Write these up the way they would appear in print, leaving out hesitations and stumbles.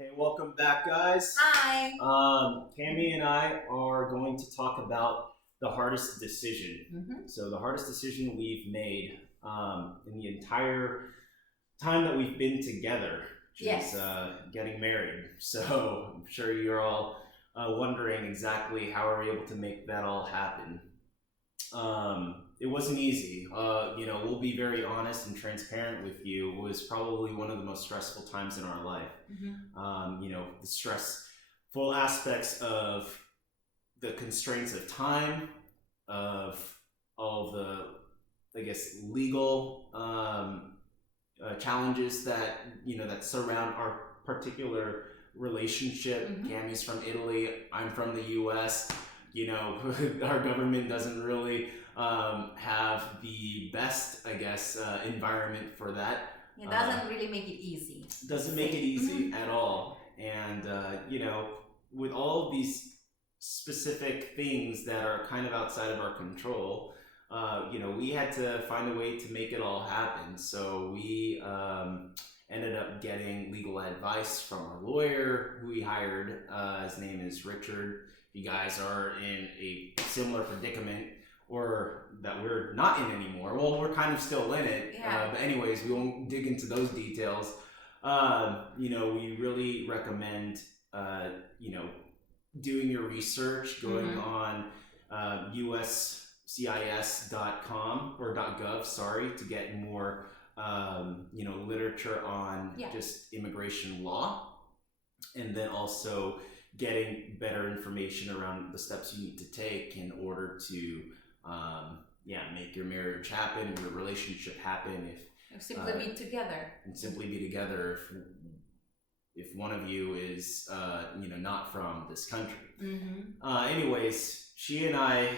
Hey, welcome back, guys. Hi. Camy and I are going to talk about the hardest decision. Hmm. So, the hardest decision we've made in the entire time that we've been together, which is Yes. getting married. So, I'm sure you're all wondering exactly how are we able to make that all happen. It wasn't easy. We'll be very honest and transparent with you. It was probably one of the most stressful times in our life. Hmm. The stressful aspects of the constraints of time, of all the, I guess, legal challenges that surround our particular relationship. Hmm. Cammy's from Italy. I'm from the U.S. Our government doesn't really have the best, I guess, environment for that. It doesn't really make it easy. Doesn't make it easy at all. And, with all of these specific things that are kind of outside of our control, we had to find a way to make it all happen. So we ended up getting legal advice from our lawyer who we hired. His name is Richard. If you guys are in a similar predicament or that we're not in anymore, well, we're kind of still in it. Yeah. But anyways, we won't dig into those details. We really recommend, doing your research, going Hmm. on uscis.com or .gov, sorry, to get more, literature on Yeah. just immigration law, and then also getting better information around the steps you need to take in order to, make your marriage happen, your relationship happen, Or simply be together. and simply be together if one of you is not from this country. Hmm. Anyways, she and I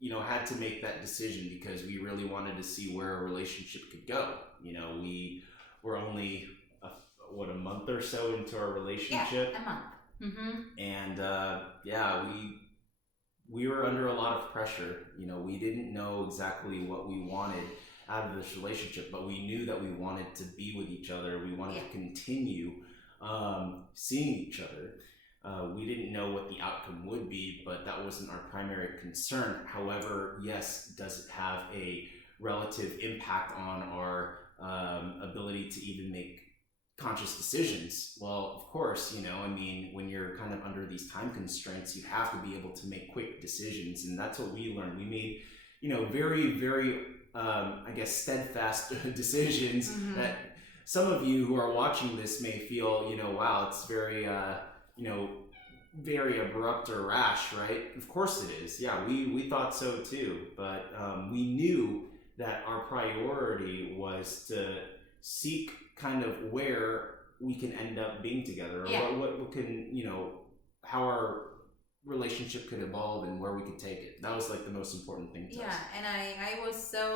had to make that decision because we really wanted to see where a relationship could go. We were only a month or so into our Yeah, relationship, a month. Hmm. and we were under a lot of pressure. We didn't know exactly what we wanted out of this relationship, but we knew that we wanted to be with each other. We wanted Yeah. to continue seeing each other. We didn't know what the outcome would be, but that wasn't our primary concern. However, yes, does it have a relative impact on our ability to even make conscious decisions? Well, of course, when you're kind of under these time constraints, you have to be able to make quick decisions. And that's what we learned. We made, very, very, I guess, steadfast decisions Hmm. that some of you who are watching this may feel, wow, it's very, you know, very abrupt or rash, right? Of course it is. Yeah, we thought so too. But we knew that our priority was to seek kind of where we can end up being together, or Yeah. what can, how our relationship could evolve and where we could take it. That was like the most important thing to Yeah, us. and I was so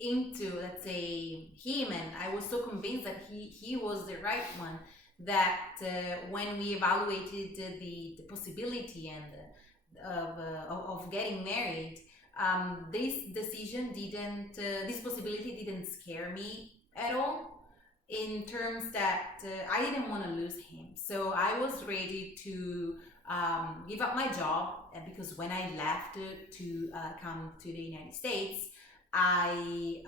into, let's say, him, and I was so convinced that he was the right one, that when we evaluated the possibility and of getting married, this decision didn't, this possibility didn't scare me at all, in terms that I didn't want to lose him. So I was ready to give up my job, because when I left to come to the United States, I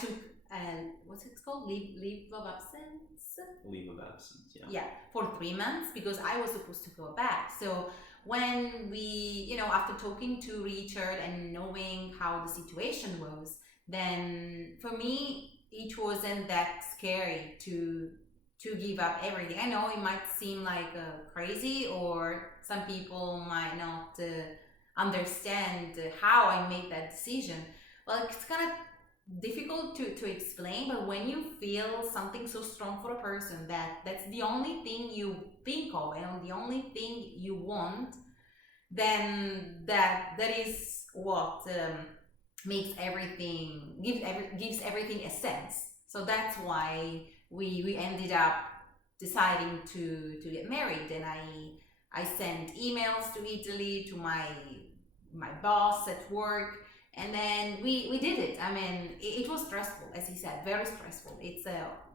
took what's it called, leave of absence. Leave of absence, yeah. Yeah, for 3 months, because I was supposed to go back. So when we, after talking to Richard and knowing how the situation was, then for me it wasn't that scary to give up everything. I know it might seem like crazy, or some people might not understand how I made that decision. Well, it's kind of difficult to explain, but when you feel something so strong for a person that that's the only thing you think of and the only thing you want, then that is what makes everything, gives everything a sense. So that's why we ended up deciding to get married, and I sent emails to Italy to my boss at work, and then we did it. I mean, it was stressful, as he said, very stressful. It's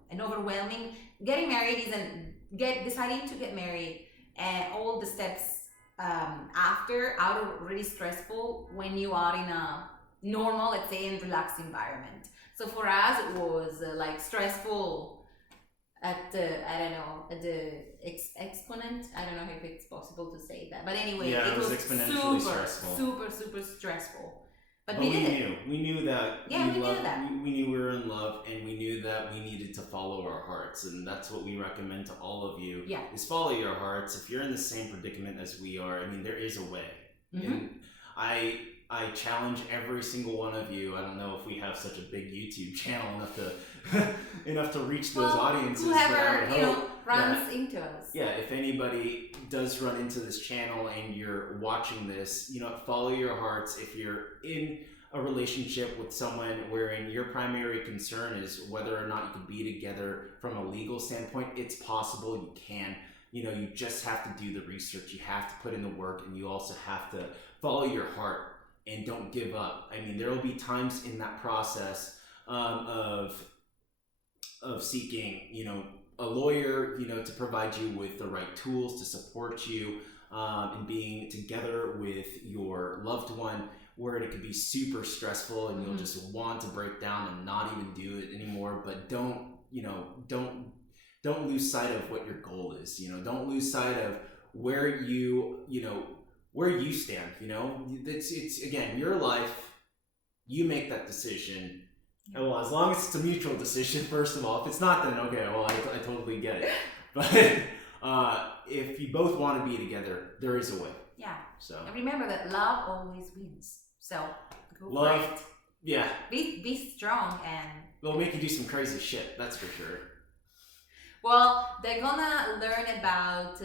an overwhelming. Getting married isn't deciding to get married and all the steps after are really stressful when you are in a normal, let's say, and relaxed environment. So for us, it was like stressful at the, I don't know, at the exponent. I don't know if it's possible to say that, but anyway, Yeah, it was exponentially super, stressful. super stressful. But But we we did it. knew. We knew that. Yeah, we knew loved, that. We knew we were in love, and we knew that we needed to follow our hearts, and that's what we recommend to all of you. Yeah. Is follow your hearts. If you're in the same predicament as we are, I mean, there is a way. Mm-hmm. And I challenge every single one of you. I don't know if we have such a big YouTube channel enough to reach those audiences. But I Whoever would you know hope runs that, into us. yeah, if anybody does run into this channel and you're watching this, follow your hearts. If you're in a relationship with someone wherein your primary concern is whether or not you can be together from a legal standpoint, it's possible. You can. You just have to do the research. You have to put in the work, and you also have to follow your heart and don't give up. I mean, there will be times in that process of seeking, a lawyer, to provide you with the right tools to support you in being together with your loved one, where it could be super stressful and you'll just want to break down and not even do it anymore. But don't lose sight of what your goal is. Don't lose sight of where where you stand. It's again, your life. You make that decision. And well, as long as it's a mutual decision, first of all. If it's not, then okay, well, I totally get it. But if you both want to be together, there is a way. Yeah. So and remember that love always wins. So go for love, it. yeah. Be strong and. It'll make you do some crazy shit. That's for sure. Well, they're gonna learn about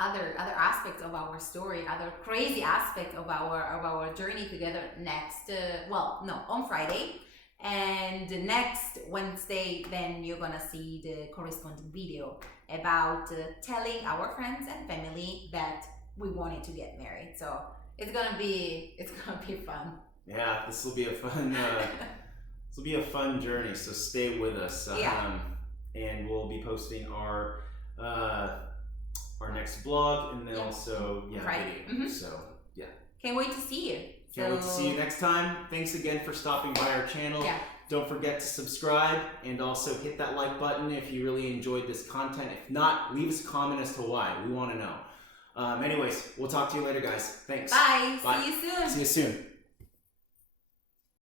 other aspects of our story, other crazy aspects of our journey together next. On Friday, and next Wednesday, then you're gonna see the corresponding video about telling our friends and family that we wanted to get married. So it's gonna be fun. Yeah, this will be a fun. This will be a fun journey. So stay with us. And we'll be posting our next vlog, and then also Friday. video. Mm-hmm. So yeah. Can't wait to see you. Can't wait to see you next time. Thanks again for stopping by our channel. Yeah. Don't forget to subscribe and also hit that like button if you really enjoyed this content. If not, leave us a comment as to why. We want to know. Anyways, we'll talk to you later, guys. Thanks. Bye. Bye. See you soon. See you soon.